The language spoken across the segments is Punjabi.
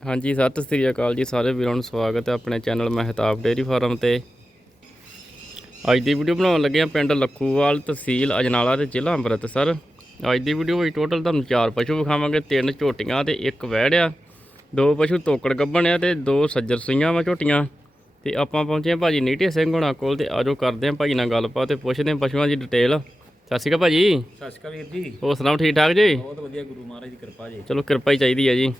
ਹਾਂਜੀ ਸਤਿ ਸ੍ਰੀ ਅਕਾਲ ਜੀ ਸਾਰੇ ਵੀਰਾਂ ਨੂੰ ਸਵਾਗਤ ਹੈ ਆਪਣੇ ਚੈਨਲ ਮਹਿਤਾਬ ਡੇਅਰੀ ਫਾਰਮ ਤੇ। ਅੱਜ ਦੀ ਵੀਡੀਓ ਬਣਾਉਣ ਲੱਗੇ ਆ ਪਿੰਡ ਲੱਖੂਵਾਲ ਤਹਿਸੀਲ ਅਜਨਾਲਾ ਤੇ ਜ਼ਿਲ੍ਹਾ ਅੰਮ੍ਰਿਤਸਰ। ਅੱਜ ਦੀ ਵੀਡੀਓ ਵਿੱਚ ਟੋਟਲ ਤੁਹਾਨੂੰ ਚਾਰ ਪਸ਼ੂ ਵਿਖਾਵਾਂਗੇ ਤਿੰਨ ਝੋਟੀਆਂ ਤੇ ਇੱਕ ਵਹਿੜ ਆ। ਦੋ ਪਸ਼ੂ ਤੋਕੜ ਗੱਭਣ ਆ ਤੇ ਦੋ ਸੱਜਰ ਸੂਈਆਂ ਵਾ ਝੋਟੀਆਂ। ਤੇ ਆਪਾਂ ਪਹੁੰਚੇ ਆ ਭਾਜੀ ਨੀਟੇ ਸਿੰਘ ਹੋਣਾ ਕੋਲ ਤੇ ਆਜੋ ਕਰਦੇ ਆ ਭਾਜੀ ਨਾਲ ਗੱਲਬਾਤ ਤੇ ਪੁੱਛਦੇ ਆ ਪਸ਼ੂਆਂ ਦੀ ਡਿਟੇਲ ਸਤਿ ਸ਼੍ਰੀ ਅਕਾਲ ਭਾਜੀ। ਸਤਿ ਸ਼੍ਰੀ ਅਕਾਲ ਵੀਰ ਜੀ। ਹੋਰ ਸੁਣਾਓ ਠੀਕ ਠਾਕ ਜੀ? ਬਹੁਤ ਵਧੀਆ ਗੁਰੂ ਮਹਾਰਾਜ ਦੀ ਕਿਰਪਾ ਜੀ। ਚਲੋ ਕਿਰਪਾ ਹੀ ਚਾਹੀਦੀ ਹੈ ਜੀ।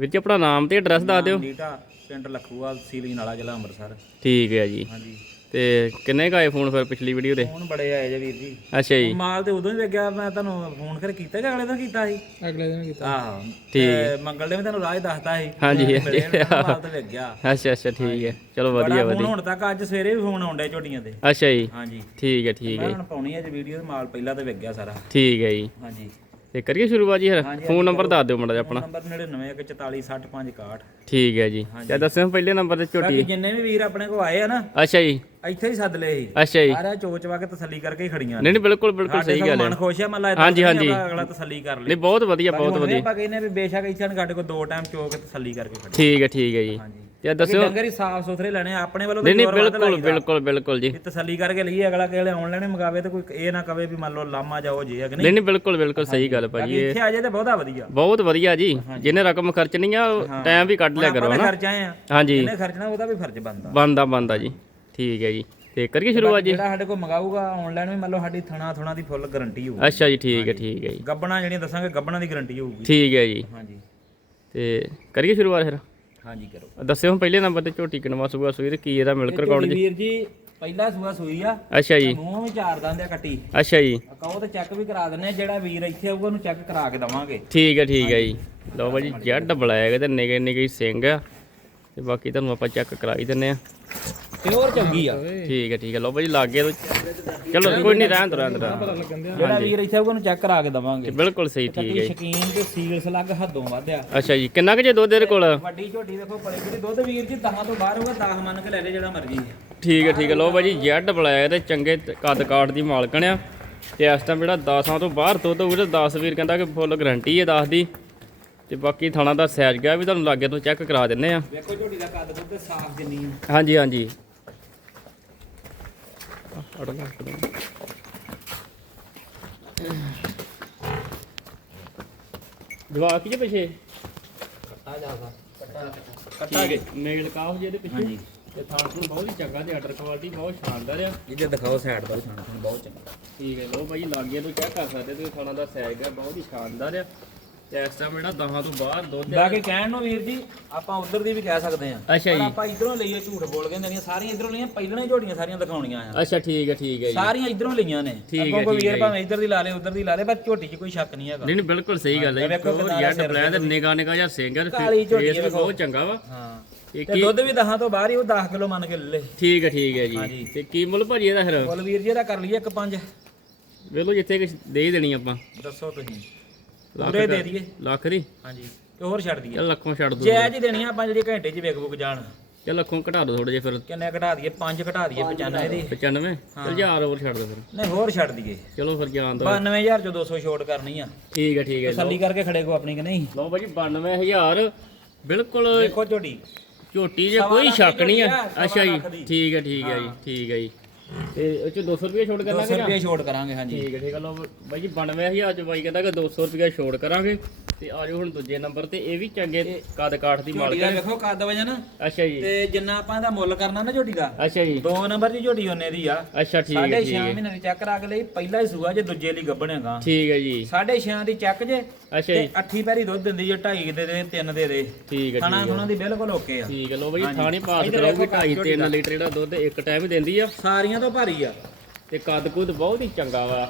ਵੀਰ ਜੀ ਆਪਣਾ ਨਾਮ ਤੇ ਐਡਰੈਸ ਦੱਸ ਦਿਓ। ਨੀਟਾ ਪਿੰਡ ਲਖੂਵਾਲ ਸੀਲੀ ਨਾਲਾ ਜ਼ਿਲ੍ਹਾ ਅੰਮ੍ਰਿਤਸਰ। ਠੀਕ ਹੈ ਜੀ। ਹਾਂਜੀ। ਤੇ ਕਿੰਨੇ ਕੁ ਆਏ ਫੋਨ ਫਿਰ ਪਿਛਲੀ ਵੀਡੀਓ ਦੇ? ਫੋਨ ਬੜੇ ਆਏ ਜੇ ਵੀਰ ਜੀ। ਅੱਛਾ ਜੀ। ਮਾਲ ਤੇ ਉਦੋਂ ਹੀ ਵੇਖਿਆ ਮੈਂ ਤੁਹਾਨੂੰ ਫੋਨ ਕਰ ਕੀਤਾ ਕਿ ਅਗਲੇ ਦਿਨ ਕੀਤਾ ਸੀ? ਅਗਲੇ ਦਿਨ ਕੀਤਾ। ਆਹੋ। ਤੇ ਮੰਗਲ ਦੇ ਵੀ ਤੁਹਾਨੂੰ ਰਾਜ ਦੱਸਤਾ ਸੀ। ਹਾਂਜੀ, ਮੈਂ ਮਿਲੇ ਤੇ ਵੇਖ ਗਿਆ ਅੱਛਾ ਅੱਛਾ ਠੀਕ ਹੈ। ਚਲੋ ਵਧੀਆ ਵਧੀਆ। ਹੁਣ ਤੱਕ ਅੱਜ ਸਵੇਰੇ ਵੀ ਫੋਨ ਆਉਂਦਾ ਝੋਟੀਆਂ ਤੇ। ਅੱਛਾ ਜੀ। ਹਾਂਜੀ। ਠੀਕ ਹੈ ਠੀਕ ਮੈਂ ਹੈ। ਹੁਣ ਪਾਉਣੀ ਹੈ ਜੀ ਵੀਡੀਓ ਤੇ ਮਾਲ ਪਹਿਲਾਂ ਤੇ ਵੇਖ ਗਿਆ ਸਾਰਾ। ਠੀਕ ਹੈ ਜੀ। ਹਾਂਜੀ। ਤੇ ਕਰੀਏ ਸ਼ੁਰੂਆਤ ਜੀ ਫਿਰ? ਫੋਨ ਨੰਬਰ ਦੱਸ ਦਿਓ ਮੜਾ ਜਿਹਾ ਆਪਣਾ। ਨੰਬਰ 9914460561 ਠੀਕ ਹੈ ਜੀ। ਤੇ ਦੱਸਿਓ ਪਹਿਲੇ ਨੰਬਰ ਤੇ ਝੋਟੀ। ਜਿੰਨੇ ਵੀ ਵੀਰ ਆਪਣੇ ਕੋ ਆਏ ਆ ਨਾ ਅੱਛਾ ਜੀ। ਇੱਥੇ ਹੀ ਸੱਦ ਲਏ ਸੀ। ਅੱਛਾ ਜੀ। ਸਾਰਾ ਚੋਚਵਾ ਕੇ ਤਸੱਲੀ ਕਰਕੇ ਹੀ ਖੜੀਆਂ ਨਹੀਂ ਨਹੀਂ ਬਿਲਕੁਲ ਬਿਲਕੁਲ ਸਹੀ ਗੱਲ ਹੈ। ਮਨ ਖੁਸ਼ ਆ ਮੱਲਾ ਹਾਂਜੀ, ਹਾਂਜੀ। ਅਗਲਾ ਤਸੱਲੀ ਕਰ ਲੇ ਨਹੀਂ ਬਹੁਤ ਵਧੀਆ ਬਹੁਤ ਵਧੀਆ। ਆਪਾਂ ਕਹਿੰਦੇ ਵੀ ਬੇਸ਼ੱਕ ਇੱਥੇ ਸਾਡੇ ਕੋਲ ਦੋ ਟਾਈਮ ਚੋ ਕੇ ਤਸੱਲੀ ਕਰਕੇ ਖੜੀ ਠੀਕ ਹੈ ਠੀਕ ਹੈ ਜੀ। ਹਾਂਜੀ। ਤੇ ਦੱਸਿਓ। ਡੰਗਰ ਹੀ ਸਾਫ਼ ਸੁਥਰੇ ਲੈਣੇ ਆ, ਆਪਣੇ ਵੱਲੋਂ ਨਹੀਂ ਨਹੀਂ ਜ਼ੋਰ ਵੱਧ ਬਿਲਕੁਲ ਲਾਈਦਾ। ਬਿਲਕੁਲ ਬਿਲਕੁਲ ਜੀ। ਵੀ ਤਸੱਲੀ ਕਰਕੇ ਲਈਏ ਅਗਲਾ ਕਿਹੜੇ ਆਨਲਾਈਨ ਮੰਗਾਵੇ ਤੇ ਕੋਈ ਇਹ ਨਾ ਕਵੇ ਵੀ ਮੰਨ ਲਓ ਲਾਮਾ ਜਾਓ ਜੇ ਅਗਨੀ ਨਹੀਂ ਨਹੀਂ ਬਿਲਕੁਲ ਬਿਲਕੁਲ ਸਹੀ ਗੱਲ ਭਾਜੀ ਇਹ। ਇੱਥੇ ਆ ਜੇ ਤੇ ਬਹੁਤਾ ਵਧੀਆ। ਬਹੁਤ ਵਧੀਆ ਜੀ। ਜਿਹਨੇ ਰਕਮ ਖਰਚਣੀ ਆ ਟਾਈਮ ਵੀ ਕੱਢ ਲਿਆ ਕਰੋ ਆਪਾਂ ਹਨਾ। ਖਰਚਾ ਆ। ਹਾਂਜੀ ਇਹਨੇ ਖਰਚਣਾ ਉਹਦਾ ਵੀ ਫਰਜ਼ ਬਣਦਾ। ਬੰਦਾ ਬੰਦਾ ਜੀ। ਠੀਕ ਹੈ ਜੀ। ਤੇ ਕਰੀਏ ਸ਼ੁਰੂਆਤ ਜੀ। ਜਿਹੜਾ ਸਾਡੇ ਕੋਲ ਮੰਗਾਊਗਾ ਆਨਲਾਈਨ ਵੀ ਮੰਨ ਲਓ ਸਾਡੀ ਥਣਾ ਥੁਣਾ ਦੀ ਫੁੱਲ ਗਾਰੰਟੀ ਹੋਊਗੀ। ਅੱਛਾ ਜੀ ਠੀਕ ਹੈ ਠੀਕ ਹੈ ਜੀ। ਗੱਬਣਾ ਜਿਹੜੀਆਂ ਦੱਸਾਂਗੇ ਗੱਬਣਾ ਦੀ ਗਾਰੰਟੀ ਹੋਊਗੀ। ਠੀਕ ਹੈ ਜੀ। ਹਾਂਜੀ ਤੇ ਕਰੀਏ ਸ਼ੁਰੂਆਤ ਫਿਰ। ਹਾਂਜੀ ਕਰੋ। ਦੱਸਿਓ ਪਹਿਲੇ ਨੰਬਰ ਤੇ ਝੋਟੀ ਕਿਨਵਾ ਸੂਆ ਸੂਈ ਤੇ ਕੀ ਇਹਦਾ ਮਿਲਕ ਰਿਕਾਰਡ ਜੀ? ਵੀਰ ਜੀ ਪਹਿਲਾ ਸੂਆ ਸੂਈ ਆ। ਅੱਛਾ ਜੀ। ਮੂੰਹ ਵੀ ਚਾਰ ਦੰਦ ਆ ਕੱਟੀ। ਅੱਛਾ ਜੀ। ਕਹੋ ਤੇ ਚੈੱਕ ਵੀ ਕਰਾ ਦਿੰਨੇ ਜਿਹੜਾ ਵੀਰ ਇੱਥੇ ਆਊਗਾ ਉਹਨੂੰ ਚੈੱਕ ਕਰਾ ਕੇ ਦਵਾਂਗੇ। ਠੀਕ ਹੈ ਠੀਕ ਹੈ ਜੀ। ਲਓ ਭਾਜੀ ਜੈਡ ਬਲੈਕ ਤੇ ਨਿਗੇ ਨਿਗੇ ਸਿੰਘ ਆ। ਤੇ ਬਾਕੀ ਤੁਹਾਨੂੰ ਆਪਾਂ ਚੈੱਕ ਕਰਾ ਹੀ ਦਿੰਨੇ ਆ। ਪਿਓਰ ਚੰਗੀ ਆ। ਠੀਕ ਹੈ ਠੀਕ ਹੈ। ਲਓ ਭਾਜੀ ਲਾਗੇ ਤੋਂ ਚਲੋ ਕੋਈ ਨਹੀਂ ਰਹਿਣ ਦੋ ਰਹਿਣ ਦੋ। ਜਿਹੜਾ ਵੀਰ ਇੱਥੇ ਆਊਗਾ ਉਹਨੂੰ ਚੈੱਕ ਕਰਾ ਕੇ ਦਵਾਂਗੇ। ਬਿਲਕੁਲ ਸਹੀ ਠੀਕ ਹੈ ਸ਼ਕੀਨ ਤੇ ਸੀਲਸ ਲੱਗ ਹੱਦੋਂ ਵਧਿਆ। ਅੱਛਾ ਜੀ ਕਿੰਨਾ ਕੁ ਜੇ ਦੁੱਧ ਇਹਦੇ ਕੋਲ? ਵੱਡੀ ਝੋਟੀ ਦੇਖੋ ਬੜੀ ਬੜੀ ਦੁੱਧ ਵੀਰ ਜੀ 10 ਤੋਂ ਬਾਹਰ ਹੋਊਗਾ 10 ਮੰਨ ਕੇ ਲੈ ਲੈ ਜਿਹੜਾ ਮਰਜ਼ੀ ਠੀਕ ਹੈ ਠੀਕ ਹੈ। ਲਓ ਭਾਜੀ ਜੈਡ ਬਲੈਕ ਤੇ ਚੰਗੇ ਕੱਦ ਕਾਠ ਦੀ ਮਾਲਕਣ ਆ। ਤੇ ਇਸ ਟਾਈਮ ਜਿਹੜਾ 10 ਤੋਂ ਬਾਹਰ ਦੁੱਧ ਤੇ 10 ਵੀਰ ਕਹਿੰਦਾ ਕਿ ਫੁੱਲ ਗਾਰੰਟੀ ਹੈ 10 ਦੀ। ਤੇ ਬਾਕੀ ਥਾਣਾ ਦਾ ਸਾਈਜ਼ ਗਿਆ ਵੀ ਤੁਹਾਨੂੰ ਲਾਗੇ ਤੋਂ ਚੈੱਕ ਕਰਾ ਦਿੰਨੇ ਆ। ਵੇਖੋ ਝੋਟੀ ਦਾ ਕੱਦ ਦੁੱਧ ਸਾਫ਼ ਜਿੰਨੀ ਆ। ਹਾਂਜੀ ਹਾਂਜੀ। ਆਹ, ਅੜ ਲਾ ਕੇ ਪਿੱਛੇ? ਕੱਟਾ ਕੱਟਾ ਕੱਟਾ ਗਏ ਮੇਲ ਕਾਫ ਜੀ ਇਹਦੇ ਪਿੱਛੇ? ਹਾਂਜੀ। ਤੇ ਥੂਣ ਬਹੁਤ ਹੀ ਚੰਗਾ ਤੇ ਆਰਡਰ ਕੁਆਲਿਟੀ ਬਹੁਤ ਸ਼ਾਨਦਾਰ ਆ। ਇਹਦੇ ਦਿਖਾਓ ਸਾਈਡ ਦਾ ਖਾਣਾ ਤੁਹਾਨੂੰ ਬਹੁਤ ਚੰਗਾ। ਠੀਕ ਹੈ ਲੋ ਭਾਈ ਲਾਗੇ ਤੋਂ ਚੈੱਕ ਕਰ ਸਕਦੇ ਤੁਸੀਂ ਥਾਣਾ ਦਾ ਸਾਈਜ਼ ਹੈ ਬਹੁਤ ਹੀ ਸ਼ਾਨਦਾਰ ਆ। ਇਸ ਟਾਈਮ ਜਿਹੜਾ ਦਹਾਂ ਤੋਂ ਬਾਹਰ ਦੁੱਧ ਆ ਬਾਕੀ ਕਹਿਣ ਨੂੰ ਵੀਰ ਜੀ ਆਪਾਂ ਉਧਰ ਦੀ ਵੀ ਕਹਿ ਸਕਦੇ ਆ ਅੱਛਾ ਜੀ। ਆਪਾਂ ਇਧਰੋਂ ਲਈਏ ਝੂਠ ਬੋਲ ਕੇ ਜਿਹੜੀਆਂ ਸਾਰੀਆਂ ਇਧਰੋਂ ਲਈਆਂ ਪਹਿਲਾਂ ਹੀ ਝੋਟੀਆਂ ਸਾਰੀਆਂ ਦਿਖਾਉਣੀਆਂ ਆ। ਅੱਛਾ ਠੀਕ ਹੈ ਠੀਕ ਹੈ ਜੀ। ਸਾਰੀਆਂ ਇਧਰੋਂ ਲਈਆਂ ਨੇ। ਠੀਕ ਹੈ, ਅੱਗੋਂ ਕੋਈ ਠੀਕ ਹੈ ਵੀਰ ਭਾਵੇਂ ਇਧਰ ਦੀ ਲਾ ਲੇ ਉਧਰ ਦੀ ਲਾ ਲੇ ਪਰ ਝੋਟੀ 'ਚ ਕੋਈ ਸ਼ੱਕ ਨਹੀਂ ਹੈਗਾ। ਨਹੀਂ ਨਹੀਂ ਬਿਲਕੁਲ ਸਹੀ ਗੱਲ ਹੈ ਵੇਖੋ ਕਿੰਨਾ ਯਾਰ ਸਿਰ ਡਬਲੈਕ ਤੇ ਨਿਗਾ ਨਿਗਾ ਜਾਂ ਸਿੰਗਰ ਕਾਲੀ ਝੋਟੀ ਫੇਸ ਵੀ ਵੇਖੋ। ਬਹੁਤ ਚੰਗਾ ਵਾ। ਹਾਂ। ਇਹ ਤੇ ਕੀ ਦੁੱਧ ਵੀ 10 ਤੋਂ ਬਾਹਰ ਹੀ ਉਹ 10 ਕਿਲੋ ਮੰਨ ਕੇ ਲੈ ਲੇ। ਠੀਕ ਹੈ ਠੀਕ ਹੈ ਜੀ। ਤੇ ਕੀ ਮੁੱਲ ਭਾਜੀ ਇਹਦਾ ਫਿਰ? ਬੋਲ ਵੀਰ ਜੀ ਇਹਦਾ ਕਰ ਲਈਏ ਇੱਕ ਪੰਜ। ਵੇਲੋ ਜਿੱਥੇ ਕੁਛ ਦੇ ਹੀ ਦੇਣੀ ਆਪਾਂ। ਦੱਸੋ ਤੁਸੀਂ। ਪੂਰੇ ਦੇ ਦਈਏ। ਲੱਖ ਦੀ ਹਾਂਜੀ ਤੇ ਹੋਰ ਛੱਡ ਦਈਏ। ਚੱਲ ਲੱਖੋਂ ਛੱਡ ਦੋ ਜਾਇਜ਼ ਹੀ ਦੇਣੀ ਆ ਆਪਾਂ ਜਿਹੜੀ ਘੰਟੇ 'ਚ ਵਿਕ ਬੁਕ ਜਾਣ। ਚੱਲ ਲੱਖੋਂ ਘਟਾ ਦੋ ਥੋੜੇ ਜਿਹਾ ਫਿਰ। ਕਿੰਨੇ ਘਟਾ ਦਈਏ? ਪੰਜ ਘਟਾ ਦਈਏ 95 ਦੀ। 95 ਚੱਲ ਹਜ਼ਾਰ ਹੋਰ ਛੱਡ ਦੋ ਫਿਰ। ਨਹੀਂ ਹੋਰ ਛੱਡ ਦਈਏ। ਚਲੋ ਫਿਰ ਜਾਣ ਦੋ 92000 ਚੋਂ 200 ਛੋਟ ਕਰਨੀ ਆ। ਠੀਕ ਹੈ ਠੀਕ ਹੈ ਤਸੱਲੀ ਕਰਕੇ ਖੜੇ ਕੋ ਆਪਣੀ ਕਿ ਨਹੀਂ? ਲਓ ਭਾਜੀ 92000 ਬਿਲਕੁਲ ਦੇਖੋ ਝੋਟੀ। ਝੋਟੀ ਜੇ ਕੋਈ ਸ਼ੱਕ ਨਹੀਂ ਆ, ਅੱਛਾ ਜੀ। ਠੀਕ ਹੈ ਠੀਕ ਹੈ ਜੀ ਠੀਕ ਹੈ ਜੀ। ਤੇ ਉਹ ਚ 200 ਰੁਪਏ ਛੋੜ ਕਰਨਾ 200 ਰੁਪਏ ਛੋਟ ਕਰਾਂਗੇ ਹਾਂਜੀ। ਠੀਕ ਹੈ ਠੀਕ ਹੈ। ਲਓ ਬਾਈ ਜੀ 92000 ਚ ਬਾਈ ਕਹਿੰਦਾ ਕਿ 200 ਰੁਪਏ ਛੋੜ ਕਰਾਂਗੇ। ਤੇ ਆ ਜਾਓ ਹੁਣ ਦੂਜੇ ਨੰਬਰ ਤੇ ਇਹ ਵੀ ਚੰਗੇ ਕੱਦ ਕਾਠ ਦੀ ਝੋਟੀ ਮਾਲਕ ਦਾ ਹੈ। ਵੇਖੋ ਕੱਦ ਵਜਨ। ਅੱਛਾ ਜੀ। ਤੇ ਜਿੰਨਾ ਆਪਾਂ ਇਹਦਾ ਮੁੱਲ ਕਰਨਾ ਨਾ ਝੋਟੀ ਦਾ ਅੱਛਾ ਜੀ। ਦੋ ਨੰਬਰ ਦੀ ਝੋਟੀ ਉਹਨੇ ਦੀ ਆ। ਅੱਛਾ ਠੀਕ ਹੈ ਸਾਢੇ ਠੀਕ 6 ਹੈ। ਮਹੀਨੇ ਦੀ ਚੈੱਕ ਕਰਾ ਕੇ ਲਈ ਪਹਿਲਾ ਹੀ ਸੂਆ ਜੇ ਦੂਜੇ ਲਈ ਗੱਬਣੇਗਾ ਠੀਕ ਹੈ ਜੀ। ਸਾਢੇ 6 ਦੀ ਚੈੱਕ ਜੇ ਅੱਛਾ ਤੇ ਜੀ। ਅੱਠੀ ਪੈਰੀ ਦੁੱਧ ਦਿੰਦੀ ਜੇ 2.5 ਦੇ ਦੇ 3 ਦੇ ਦੇ। ਠੀਕ ਹੈ ਖਾਣਾ ਠੀਕ ਹੈ। ਖੁਣਾ ਦੀ ਬਿਲਕੁਲ ਓਕੇ ਆ। ਠੀਕ ਹੈ ਲਓ ਬਾਈ। ਥਾਣੀ ਪਾਸ ਇੱਧਰ ਦੇਖੋ 2.5 ਝੋਟੀ 3 ਦਾ। ਲੀਟਰ ਜਿਹੜਾ ਦੁੱਧ ਇੱਕ ਟਾਈਮ ਦਿੰਦੀ ਆ। ਸਾਰੀਆਂ ਤੋਂ ਭਾਰੀ ਆ। ਤੇ ਕੱਦ ਕੁੱਦ ਬਹੁਤ ਹੀ ਚੰਗਾ ਵਾ।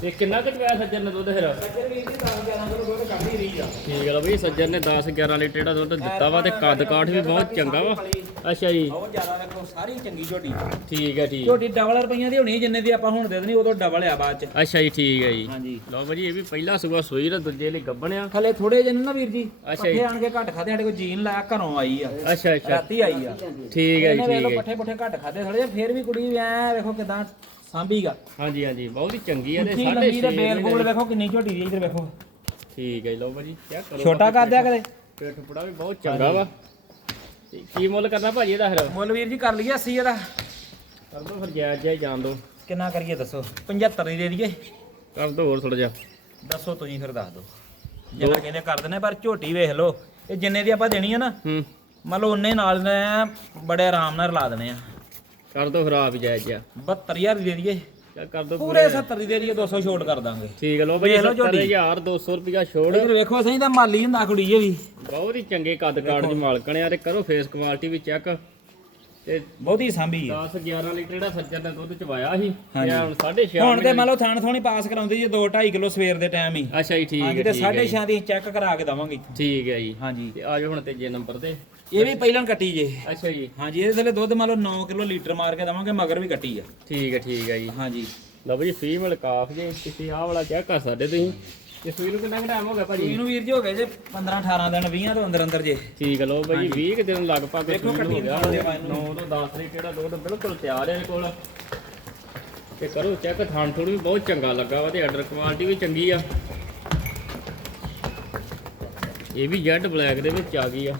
ਤੇ ਕਿੰਨਾ ਕੁ ਚਵਾਇਆ ਸੱਜਣ ਨੇ ਦੁੱਧ ਫਿਰ? ਸੱਜਰ ਵੀਰ ਜੀ 10 11 ਕਿਲੋ ਦੁੱਧ ਕੱਢ ਹੀ ਰਹੀ ਆ। ਠੀਕ ਹੈ ਬਈ ਸੱਜਣ ਨੇ 10 11 ਲੀਟਰ ਜਿਹੜਾ ਦੁੱਧ ਦਿੱਤਾ ਵਾ ਤੇ ਕੱਦ ਕਾਠ ਵੀ ਬਹੁਤ ਚੰਗਾ ਵਾ। ਅੱਛਾ ਜੀ। ਬਹੁਤ ਜ਼ਿਆਦਾ ਵੇਖੋ ਸਾਰੀ ਚੰਗੀ ਝੋਟੀ ਠੀਕ ਹੈ ਠੀਕ। ਝੋਟੀ ਡਬਲ ਰੁਪਈਆਂ ਦੀ ਹੋਣੀ ਜਿੰਨੇ ਦੀ ਆਪਾਂ ਹੁਣ ਦੇ ਦੇਣੀ ਉਦੋਂ ਡਬਲ ਆ ਬਾਅਦ ਚ। ਅੱਛਾ ਜੀ ਠੀਕ ਹੈ ਜੀ। ਹਾਂਜੀ। ਲਓ ਭਾਜੀ ਇਹ ਵੀ ਪਹਿਲਾ ਸੂਆ ਸੋਈ ਤੇ ਦੂਜੇ ਲਈ ਗੱਬਣਿਆ ਥਲੇ ਥੋੜੇ ਜਿਹੇ ਨੇ ਵੀਰ ਜੀ ਅੱਛਾ ਪੱਠੇ ਆਣ ਕੇ ਘੱਟ ਖਾਦੇ ਸਾਡੇ ਕੋਲ ਜੀਨ ਲਾਇਆ ਘਰੋਂ ਆਈ ਆ। ਅੱਛਾ ਅੱਛਾ। ਰਾਤੀ ਆਈ ਆ। ਠੀਕ ਹੈ ਜੀ ਠੀਕ ਹੈ ਪੱਠੇ ਪੁੱਠੇ ਘੱਟ ਖਾਦੇ ਥੋੜੇ ਜਿਹਾ ਫੇਰ ਵੀ ਕੁੜੀ ਐ ਵੇਖੋ ਕਿਦਾਂ ਸਾਂਭੀਗਾ ਹਾਂਜੀ ਹਾਂਜੀ ਬਹੁਤ ਹੀ ਚੰਗੀ ਹੈ ਤੇ ਉੱਚੀ ਲੰਬੀ ਤੇ ਬੇਲ ਬੂਲ ਵੇਖੋ ਕਿੰਨੀ ਝੋਟੀ ਦੀ ਇੱਧਰ ਵੇਖੋ। ਠੀਕ ਹੈ ਜੀ, ਲਓ ਭਾਜੀ ਚੈੱਕ ਕਰੋ ਛੋਟਾ ਕਰ ਦਿਆ ਕਦੇ? ਪੇਟ ਪੜਾ ਵੀ ਬਹੁਤ ਚੰਗਾ ਵਾ। ਤੇ ਕੀ ਮੁੱਲ ਕਰਨਾ ਭਾਜੀ ਇਹਦਾ ਫਿਰ? ਮੁੱਲ ਵੀਰ ਜੀ ਕਰ ਲਈਏ 80 ਇਹਦਾ। ਕਰ ਦੋ ਫਿਰ ਜਾਇਜ਼ ਜਾਇਜ਼ ਜਾਣ ਦੋ। ਕਿੰਨਾ ਕਰੀਏ ਦੱਸੋ? 75 ਹੀ ਦੇ ਦਈਏ। ਕਰ ਦੋ ਹੋਰ ਥੋੜਾ ਜਿਹਾ। ਦੱਸੋ ਤੁਸੀਂ ਫਿਰ ਦੱਸ ਦਿਓ ਜਿੰਨਾ ਕਹਿੰਦੇ ਕਰ ਦਿੰਦੇ ਪਰ ਝੋਟੀ ਵੇਖ ਲਓ। ਇਹ ਜਿੰਨੇ ਦੀ ਆਪਾਂ ਦੇਣੀ ਆ ਨਾ ਹੂੰ। ਮੰਨ ਲਓ ਉਹਨੇ ਨਾਲ ਨੇ ਬੜੇ ਆਰਾਮ ਨਾਲ ਰਲਾ ਦੇਣੇ ਆ। ਕਰ ਦੋ ਫਿਰ ਆਪ ਹੀ ਜਾਇਜ਼ ਜਿਹਾ 72000 ਦੀ ਦੇ ਦਈਏ। ਚੱਲ ਕਰ ਦੋ ਪੂਰੇ 70 ਦੀ ਦੇ ਦਈਏ 200 ਛੋਟ ਕਰ ਦਾਂਗੇ। ਠੀਕ ਹੈ ਲੋ ਭਾਈ ਵੇਖ ਲਓ ਝੋਟੀ। 70200 ਰੁਪਿਆ ਛੋੜ। ਇਧਰ ਵੇਖੋ ਸਹੀ ਤਾਂ ਮਾਲੀ ਹੁੰਦਾ ਕੁੜੀ ਇਹ ਵੀ। ਬਹੁਤ ਹੀ ਚੰਗੇ ਕੱਦ ਕਾਠ ਦੀ ਮਾਲਕਣ ਆ ਤੇ ਕਰੋ ਫੇਸ ਕੁਆਲਿਟੀ ਵੀ ਚੈੱਕ ਤੇ ਬਹੁਤੀ ਸਾਂਭੀ ਆ। 10 11 ਲੀਟਰ ਜਿਹੜਾ ਸੱਜਰ ਨੇ ਦੁੱਧ ਚਵਾਇਆ ਸੀ ਹਾਂਜੀ। ਤੇ ਹੁਣ 6.5 ਹੁਣ ਤੇ ਮੰਨ ਲਓ ਥਾਣ ਥੋਣੀ ਪਾਸ ਕਰਾਉਂਦੇ ਜੀ 2 2.5 ਕਿਲੋ ਸਵੇਰ ਦੇ ਟਾਈਮ ਹੀ। ਅੱਛਾ ਜੀ ਠੀਕ ਹਾਂਜੀ ਹੈ ਤੇ ਠੀਕ ਹੈ 6.5 ਦੀ ਚੈੱਕ ਕਰਾ ਕੇ ਦਵਾਂਗੇ। ਠੀਕ ਹੈ ਜੀ। ਹਾਂਜੀ। ਤੇ ਆਜੋ ਹੁਣ ਤੀਜੇ ਨੰਬਰ ਤੇ। ਇਹ ਵੀ ਪਹਿਲਾਂ ਕੱਟੀ ਜੇ। ਅੱਛਾ ਜੀ। ਹਾਂਜੀ ਇਹਦੇ ਥੱਲੇ ਦੁੱਧ ਮੰਨ ਲਓ 9 ਕਿਲੋ ਲੀਟਰ ਮਾਰ ਕੇ ਦਵਾਂਗੇ ਮਗਰ ਵੀ ਕੱਟੀ ਆ। ਠੀਕ ਹੈ ਠੀਕ ਹੈ ਜੀ। ਹਾਂਜੀ। ਲਓ ਜੀ ਫੀਮੇਲ ਕਾਫ ਜੇ ਤੁਸੀਂ ਆਹ ਵਾਲਾ ਚੈੱਕ ਕਰ ਸਕਦੇ ਤੁਸੀਂ। ਇਸ ਸੂਈ ਨੂੰ ਕਿੰਨਾ ਟਾਈਮ ਹੋ ਗਿਆ ਭਾਜੀ? ਇਹਨੂੰ ਵੀਰ ਜੀ ਹੋ ਗਏ ਜੇ 15 18 ਦਿਨ 20 ਤੋਂ ਅੰਦਰ ਅੰਦਰ ਜੇ। ਠੀਕ ਹੈ ਲਓ ਭਾਜੀ 20 ਕੁ ਦਿਨ ਲਗਭਗ ਦੇਖੋ ਸੂਈ ਨੂੰ ਹੋ ਕੱਟੀ ਗਿਆ। ਦਿਖਾ ਦਿਓ ਇਹਨੂੰ। 9 ਤੋਂ 10 ਲਈ ਕਿਹੜਾ ਦੁੱਧ ਬਿਲਕੁਲ ਤਿਆਰ ਹੈ ਇਹਦੇ ਕੋਲ। ਤੇ ਕਰੋ ਚੈੱਕ ਥਾਣ ਥੋੜੀ ਵੀ ਬਹੁਤ ਚੰਗਾ ਲੱਗਾ ਵਾ ਤੇ ਆਰਡਰ ਕੁਆਲਿਟੀ ਵੀ ਚੰਗੀ ਆ। ਇਹ ਵੀ ਜੈਡ ਬਲੈਕ ਦੇ ਵਿੱਚ ਆ ਗਈ ਆ।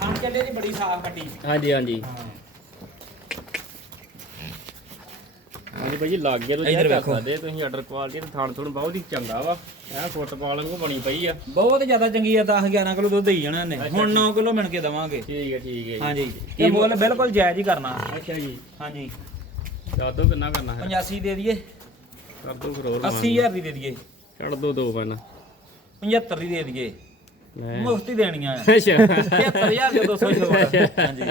ਖਾਣ ਚੱਲੇ ਦੀ ਬੜੀ ਸਾਫ਼ ਕੱਟੀ। ਹਾਂਜੀ ਹਾਂਜੀ। ਹਾਂਜੀ ਭਾਜੀ ਲੱਗ ਗਿਆ ਤੁਸੀਂ ਚੈੱਕ ਕਰ। ਸਕਦੇ ਤੁਸੀਂ ਆਰਡਰ ਕੁਆਲਿਟੀ ਤੇ ਥਾਣ ਥੋੜੀ ਬਹੁਤ ਹੀ ਚੰਗਾ ਵਾ। ਐ ਫੁੱਟਬਾਲ ਵਾਂਗੂ ਬਣੀ ਪਈ ਆ। ਬਹੁਤ ਜ਼ਿਆਦਾ ਚੰਗੀ ਆ 10 11 ਕਿਲੋ ਦੁੱਧ ਦੇਈ ਜਾਣਾ ਇਹਨੇ। ਹੁਣ 9 ਕਿਲੋ ਮਿਣ ਕੇ ਦਵਾਂਗੇ। ਠੀਕ ਹੈ ਠੀਕ ਹੈ ਜੀ। ਹਾਂਜੀ। ਇਹ ਮੁੱਲ ਬਿਲਕੁਲ ਜਾਇਜ਼ ਹੀ ਕਰਨਾ। ਅੱਛਾ ਜੀ। ਹਾਂਜੀ। ਦੱਸ ਦੋ ਕਿੰਨਾ ਕਰਨਾ ਹੈ? 85 ਦੇ ਦਈਏ। ਕਰ ਦੋ ਫਿਰ ਹੋਰ 80000 ਦੀ ਦੇ ਦਈਏ। ਛੱਡ ਦੋ ਦੋ ਪੈਨ 75 ਦੀ ਦੇ ਦਈਏ। ਮੁਫਤ ਹੀ ਦੇਣੀਆਂ ਆ। ਅੱਛਾ। 73000 ਦੇ 200 ਛੋੜ ਹਾਂਜੀ।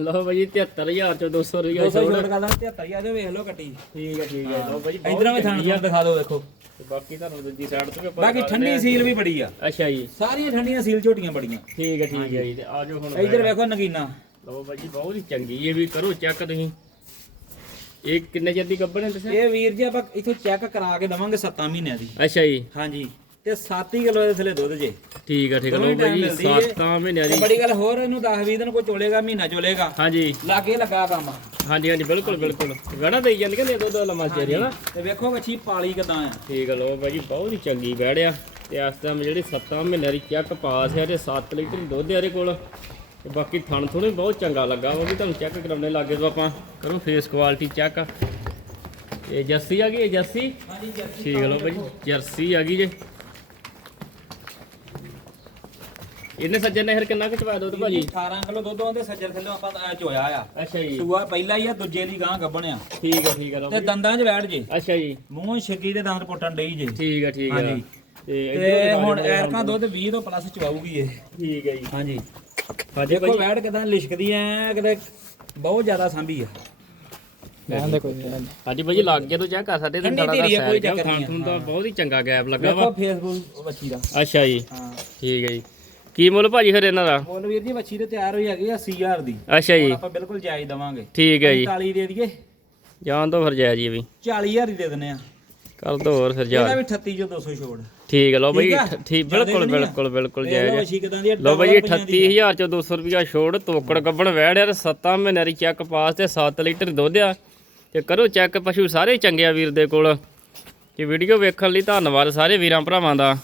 ਲਓ ਭਾਜੀ 73000 ਚੋਂ 200 ਰੁਪਇਆ 200 ਛੋੜ ਕਰਦਾ 73000 ਦੇ ਵੇਖ ਲਓ ਕੱਟੀ ਠੀਕ ਹੈ ਠੀਕ ਹੈ। ਲਓ ਭਾਜੀ ਬਹੁਤ ਇਧਰਾਂ ਵੀ ਥਾਣ ਦਿਖਾ ਦਿਓ ਵੇਖੋ। ਬਾਕੀ ਤੁਹਾਨੂੰ ਦੂਜੀ ਸਾਈਡ ਤੋਂ ਵੀ ਆਪਾਂ ਬਾਕੀ ਦਿਖਾ ਠੰਡੀ। ਸੀਲ ਵੀ ਬੜੀ ਆ। ਅੱਛਾ ਜੀ। ਸਾਰੀਆਂ ਠੰਡੀਆਂ ਸੀਲ ਝੋਟੀਆਂ ਬੜੀਆਂ। ਠੀਕ ਹੈ ਠੀਕ ਹੈ ਜੀ। ਆਜੋ ਹੁਣ ਇਧਰ ਵੇਖੋ ਨਗੀਨਾ। ਲਓ ਭਾਜੀ ਬਹੁਤ ਹੀ ਚੰਗੀ ਇਹ ਵੀ ਕਰੋ ਚੈੱਕ ਤੁਸੀਂ। ਇਹ ਕਿੰਨੇ ਚਿਰ ਦੀ ਇਹ ਵੀਰ ਜੀ ਆਪਾਂ ਇੱਥੋਂ ਚੈੱਕ ਕਰਾ ਕੇ ਦਵਾਂਗੇ 7 ਮਹੀਨਿਆਂ ਦੀ। ਅੱਛਾ ਜੀ। ਹਾਂਜੀ। ਤੇ 7 ਹੀ ਕਿਲੋ ਦੇ ਥੱਲੇ ਦੁੱਧ ਜੇ। ਠੀਕ ਹੈ ਠੀਕ time ਮਿਲਦੀ ਏ। 7 ਮਹੀਨਿਆਂ ਤੇ ਦੀ। ਬੜੀ ਗੱਲ ਹੋਰ ਇਹਨੂੰ 10 20 ਦਿਨ ਕੋਈ ਚੋਲੇਗਾ ਮਹੀਨਾ ਚੋਲੇਗਾ। ਹਾਂਜੀ। ਲਾਗੇ ਲੱਗਾ ਕੰਮ। ਹਾਂਜੀ ਹਾਂਜੀ ਬਿਲਕੁਲ ਬਿਲਕੁਲ। ਗੜਾ ਦੇਈ ਜਾਂਦੀ ਕਿ ਦੋ ਦੋ ਲੰਮਾ ਚੇਰੀ ਹੈ ਨਾ ਤੇ ਵੇਖੋ ਵੱਛੀ ਪਾਲੀ ਕਿਦਾਂ ਆ। ਠੀਕ ਹੈ ਲੋ ਭਾਜੀ ਬਹੁਤ ਹੀ ਚੰਗੀ ਬੈੜਿਆ ਤੇ ਇਸ ਟਾਈਮ ਜਿਹੜੀ 7 ਮਹੀਨਿਆਂ ਦੀ ਚੈੱਕ ਪਾਸ ਹੈ ਤੇ 7 ਲੀਟਰ ਦੁੱਧ ਇਹਦੇ ਕੋਲ। ਤੇ ਬਾਕੀ ਥਣ ਥੋੜੇ ਬਹੁਤ ਚੰਗਾ ਲੱਗਾ ਉਹ ਵੀ ਤੁਹਾਨੂੰ ਚੈੱਕ ਕਰਾਉਣੇ ਲੱਗੇ ਤੋਂ ਆਪਾਂ। ਕਰੋ ਫੇਸ ਕੁਆਲਿਟੀ ਚੈੱਕ ਇਹ ਜਰਸੀ ਆ ਗਈ ਇਹ ਜਰਸੀ? ਹਾਂਜੀ ਜਰਸੀ ਠੀਕ ਲੋ ਭਾਜੀ ਜਰਸੀ ਆ ਗਈ ਜੇ। ਇਹਨੇ ਸੱਜਣ ਨੇ ਫਿਰ ਕਿੰਨਾ ਕੁ ਚਵਾ ਦੁੱਧ ਭਾਜੀ? 18 ਕਿਲੋ ਦੁੱਧ ਉਹਦੇ ਸੱਜਰ ਥੱਲੇ ਆਪਾਂ ਤਾਂ ਚੋਇਆ ਆ। ਅੱਛਾ ਜੀ। ਸੂਆ ਪਹਿਲਾ ਹੀ ਆ ਦੂਜੇ ਦੀ ਗਾਂ ਗੱਬਣਿਆ ਠੀਕ ਹੈ ਠੀਕ ਲੋ ਤੇ ਦੰਦਾਂ 'ਚ ਬੈਠ ਜੇ। ਅੱਛਾ ਜੀ। ਮੂੰਹ ਛਿੱਕੀ ਦੇ ਦੰਦ ਪੁੱਟਣ ਡਈ ਜੇ। ਠੀਕ ਹੈ ਠੀਕ ਹੈ ਹਾਂਜੀ। ਤੇ ਤੇ ਦਿਖਾ ਹੁਣ ਐਰਕਾਂ ਦੁੱਧ 20 ਤੋਂ ਪਲੱਸ ਚਵਾਊਗੀ ਇਹ। ਠੀਕ ਹੈ ਜੀ। ਹਾਂਜੀ। ਹਾਂਜੀ ਦੇਖੋ ਭਾਜੀ। ਬੈਠ ਕਿਦਾਂ ਲਿਸ਼ਕਦੀ ਐ ਕਿਤੇ ਬਹੁਤ ਜ਼ਿਆਦਾ ਸਾਂਭੀ ਆ। ਹਾਂਜੀ। ਭਾਜੀ ਲੱਗ ਗਿਆ ਤੂੰ ਚੈੱਕ ਕਰ ਸਕਦੇ ਤੇ ਠੰਡੀ ਬੜਾ ਧੀਰੀ ਆ, ਕੋਈ ਸਾਈਜ਼ ਚੱਕਰ ਨਹੀਂ ਖਾਣ ਦਾ ਬਹੁਤ ਹੀ ਚੰਗਾ ਗੈਪ ਲੱਗਾ ਵਾ। ਫੇਸਬੁੱਕ ਬੱਚੀ ਦਾ। ਅੱਛਾ ਜੀ। ਹਾਂ। ਠੀਕ ਹੈ ਜੀ। ਕੀ ਮੁੱਲ ਭਾਜੀ ਫਿਰ ਇਹਨਾਂ ਦਾ? ਬੋਲ ਵੀਰ ਜੀ ਬੱਚੀ ਤੇ ਤਿਆਰ ਹੋਈ ਹੈਗੀ 80000 ਦੀ। ਅੱਛਾ ਜੀ। ਆਪਾਂ ਬਿਲਕੁਲ ਜਾਇਜ਼ ਦਵਾਂਗੇ। ਠੀਕ ਹੈ ਜੀ। 40 ਦੇ ਦਈਏ। ਜਾਣ ਦੋ ਫਿਰ ਜਾਇ ਜੀ ਵੀ। 40000 ਦੀ ਦੇ ਦਿੰਨੇ ਆ। ਕਰ ਦੋ ਹੋਰ ਫਿਰ ਇਹਦਾ ਜਾ ਵੀ 38 ਜੋ 200 ਛੋੜ। ਠੀਕ ਹੈ ਲਓ ਭਾਈ ਠੀਕ ਆ? ਬਿਲਕੁਲ ਆ। ਬਿਲਕੁਲ ਬਿਲਕੁਲ ਜਾਇਜ਼ ਆ, ਲਓ ਆ। 38000 ਚੋਂ 200 ਰੁਪਿਆ ਛੋੜ ਤੋਕੜ ਗੱਬਣ ਵੈੜ ਯਾਰ 7 ਮਹੀਨਿਆਂ ਦੀ ਚੈੱਕ ਪਾਸ ਤੇ 7 ਲੀਟਰ ਦੁੱਧ ਆ। ਤੇ ਕਰੋ ਚੈੱਕ ਪਸ਼ੂ ਸਾਰੇ ਚੰਗੇ ਆ ਵੀਰ ਦੇ ਕੋਲ। ਤੇ ਵੀਡੀਓ ਵੇਖਣ ਲਈ ਧੰਨਵਾਦ ਸਾਰੇ ਵੀਰਾਂ ਭਰਾਵਾਂ ਦਾ।